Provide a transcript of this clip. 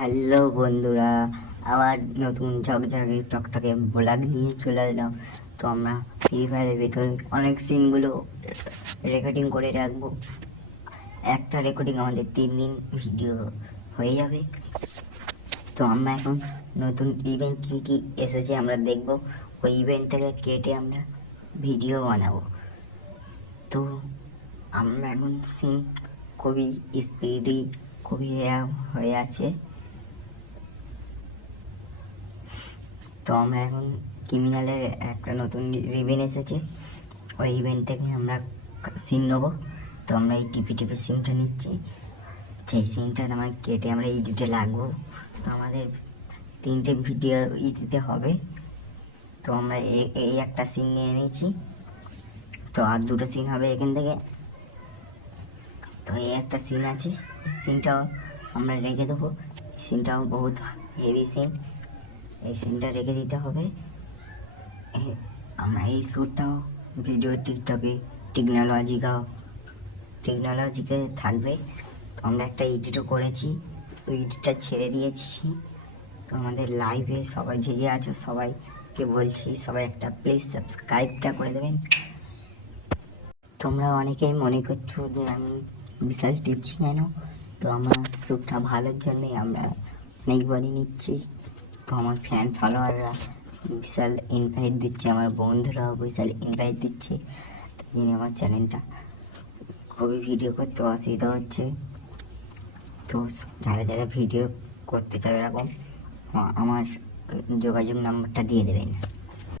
Hello বন্ধুরা, আবার নতুন ঝকঝকে টকটকে ব্লগ নিয়ে চলে এলাম। তো আমরা ফ্রি ফায়ারের ভিতরে অনেক সিনগুলো রেকর্ডিং করে রাখব। একটা রেকর্ডিং আমাদের তিন দিন ভিডিও হয়ে যাবে। তো আমরা এখন নতুন ইভেন্ট কী কী এসেছে আমরা দেখব। ওই ইভেন্টটাকে কেটে আমরা ভিডিও বানাবো। তো আমরা এখন সিন খুবই স্পিডি খুবই হয়ে আছে। তো আমরা এখন ক্রিমিনালের একটা নতুন রিভেন এসেছে। ওই ইভেন্ট থেকে আমরা সিন নেব। তো আমরা এই টিপি টিপি সিনটা নিচ্ছি। সেই সিনটা আমরা কেটে আমরা এডিটে লাগবো। তো আমাদের তিনটে ভিডিও ই দিতে হবে। তো আমরা এই- এই একটা সিন নিয়ে নিয়েছি তো আর দুটো সিন হবে এখান থেকে। তো এই একটা সিন আছে। সিনটাও আমরা রেখে দেবো। সিনটাও বহুত হেভি সিন এই সিনটা রেখে দিতে হবে। আমরা এই শ্যুটটাও ভিডিও টিকটকে, টেকনোলজিকাও, টেকনোলজিকে থাকবে। তো আমরা একটা এডিটও করেছি। ওই এডিটটা ছেড়ে দিয়েছি। তো আমাদের লাইভে সবাই যে যে আছো, সবাইকে বলছি, সবাই একটা প্লিজ সাবস্ক্রাইবটা করে দেবেন। তোমরা অনেকেই মনে করছ যে আমি বিশাল টিপছি কেন? তো আমার শ্যুটটা ভালোর জন্যই আমরা অনেকবারই নিচ্ছি। তো আমার ফ্যান ফলোয়াররা বিশাল ইনভাইট দিচ্ছে, আমার বন্ধুরাও বিশাল ইনভাইট দিচ্ছে। তাই জন্য আমার চ্যানেলটা খুবই ভিডিও করতে অসুবিধা হচ্ছে। তো যারা যারা ভিডিও করতে চায় এরকম, আমার যোগাযোগ নাম্বারটা দিয়ে দেবেন।